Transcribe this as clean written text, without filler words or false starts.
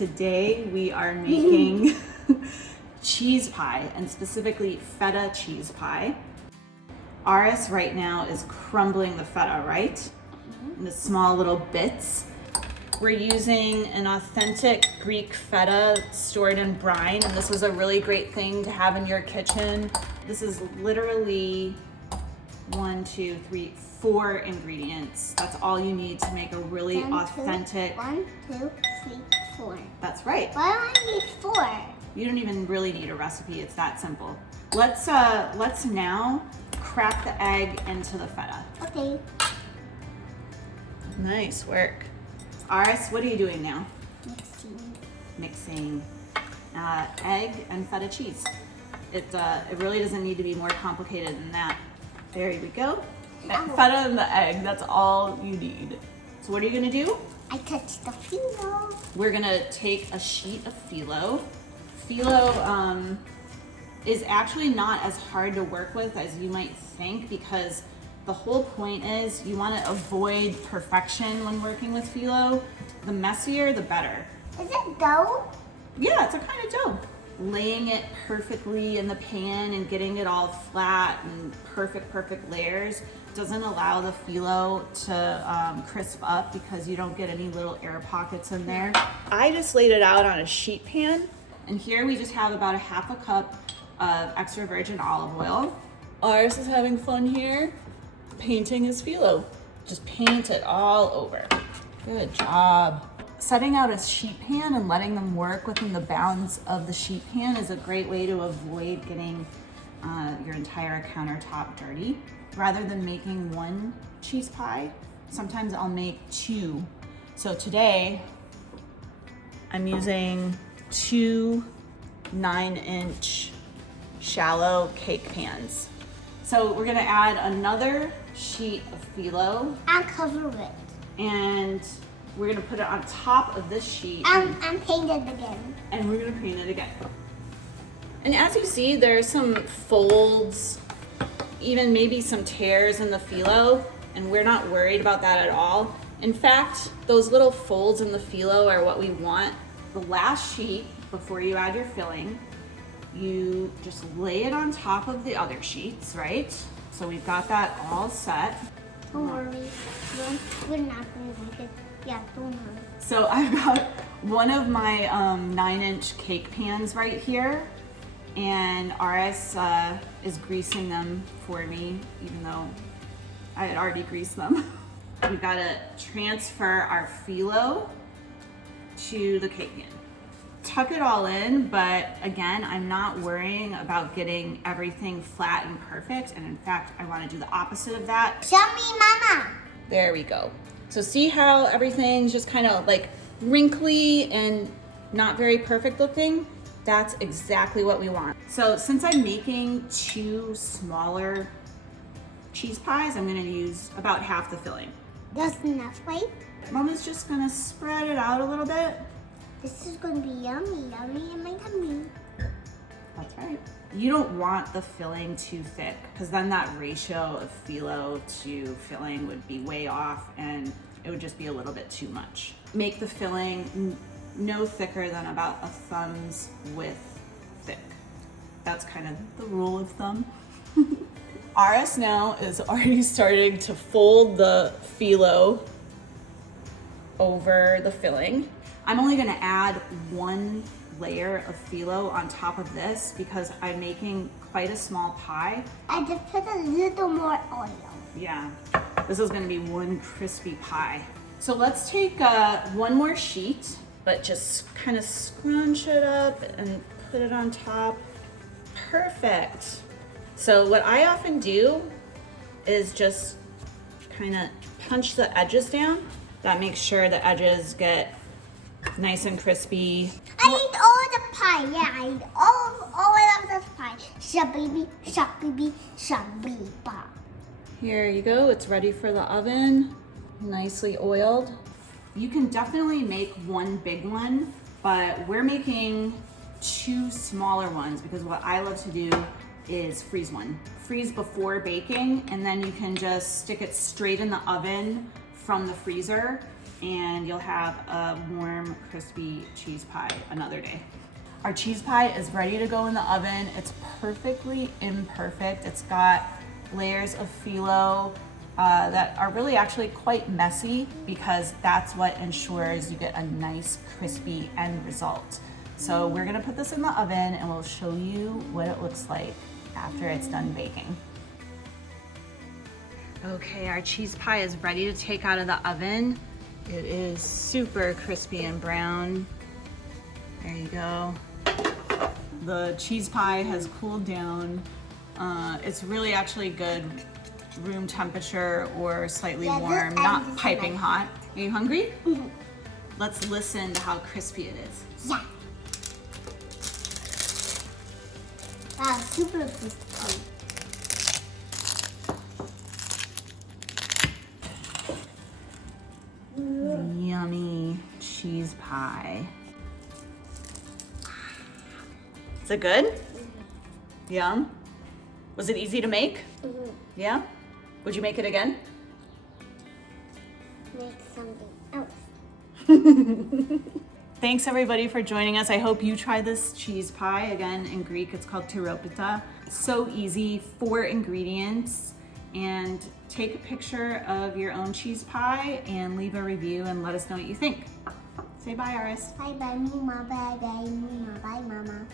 Today we are making cheese pie, and specifically feta cheese pie. Aris right now is crumbling the feta, right? Into small little bits. We're using an authentic Greek feta stored in brine, and this is a really great thing to have in your kitchen. This is literally 4 ingredients. That's all you need to make a really authentic. 1, 2, 3, 4. That's right. Why do I need 4? You don't even really need a recipe. It's that simple. Let's now crack the egg into the feta. Okay. Nice work. Aris, what are you doing now? Mixing. Mixing egg and feta cheese. It really doesn't need to be more complicated than that. There we go. Feta and the egg, that's all you need. So what are you gonna do? I touched the phyllo. We're gonna take a sheet of phyllo. Phyllo is actually not as hard to work with as you might think, because the whole point is you want to avoid perfection when working with phyllo. The messier, the better. Is it dough? Yeah, it's a kind of dough. Laying it perfectly in the pan and getting it all flat and perfect layers doesn't allow the phyllo to crisp up, because you don't get any little air pockets in there. I just laid it out on a sheet pan, and here we just have about 1/2 cup of extra virgin olive oil. Aris is having fun here, painting his phyllo. Just paint it all over. Good job. Setting out a sheet pan and letting them work within the bounds of the sheet pan is a great way to avoid getting your entire countertop dirty. Rather than making one cheese pie, sometimes I'll make 2. So today, I'm using 2 9-inch shallow cake pans. So we're gonna add another sheet of phyllo. I'll cover it. And we're gonna put it on top of this sheet. And paint it again. And we're gonna paint it again. And as you see, there's some folds, even maybe some tears in the phyllo, and we're not worried about that at all. In fact, those little folds in the phyllo are what we want. The last sheet, before you add your filling, you just lay it on top of the other sheets, right? So we've got that all set. Don't worry. We're not going to make it. Yeah, don't worry. So I've got one of my 9-inch cake pans right here, and Aris is greasing them for me, even though I had already greased them. We've got to transfer our phyllo to the cake pan. Tuck it all in, but again, I'm not worrying about getting everything flat and perfect, and in fact, I want to do the opposite of that. Show me, Mama. There we go. So see how everything's just kind of like wrinkly and not very perfect looking? That's exactly what we want. So since I'm making 2 smaller cheese pies, I'm gonna use about half the filling. That's enough, right? Mama's just gonna spread it out a little bit. This is going to be yummy in my tummy. That's right. You don't want the filling too thick, because then that ratio of phyllo to filling would be way off, and it would just be a little bit too much. Make the filling no thicker than about a thumb's width thick. That's kind of the rule of thumb. Aris now is already starting to fold the phyllo over the filling. I'm only gonna add 1 layer of phyllo on top of this because I'm making quite a small pie. I just put a little more oil. Yeah, this is gonna be one crispy pie. So let's take 1 more sheet, but just kind of scrunch it up and put it on top. Perfect. So what I often do is just kind of punch the edges down. That makes sure the edges get nice and crispy. I eat all the pie. Yeah, I eat all of this pie. Shabibi, shabibi, shabiba. Here you go. It's ready for the oven. Nicely oiled. You can definitely make 1 big one, but we're making 2 smaller ones because what I love to do is freeze one. Freeze before baking, and then you can just stick it straight in the oven from the freezer and you'll have a warm, crispy cheese pie another day. Our cheese pie is ready to go in the oven. It's perfectly imperfect. It's got layers of phyllo that are really actually quite messy because that's what ensures you get a nice crispy end result. So we're gonna put this in the oven and we'll show you what it looks like after it's done baking. Okay, our cheese pie is ready to take out of the oven. It is super crispy and brown. There you go. The cheese pie has cooled down. It's really actually good room temperature or slightly warm, not piping hot. Are you hungry? Mm-hmm. Let's listen to how crispy it is. Yeah. Wow, super crispy. Yummy cheese pie. Is it good? Yum. Was it easy to make? Mm-hmm. Yeah? Would you make it again? Make something else. Thanks everybody for joining us. I hope you try this cheese pie. Again, in Greek, it's called tyropita. So easy, 4 ingredients. And take a picture of your own cheese pie and leave a review and let us know what you think. Say bye, Aris. Bye bye, Mama. Bye bye, Mama. Bye, Mama.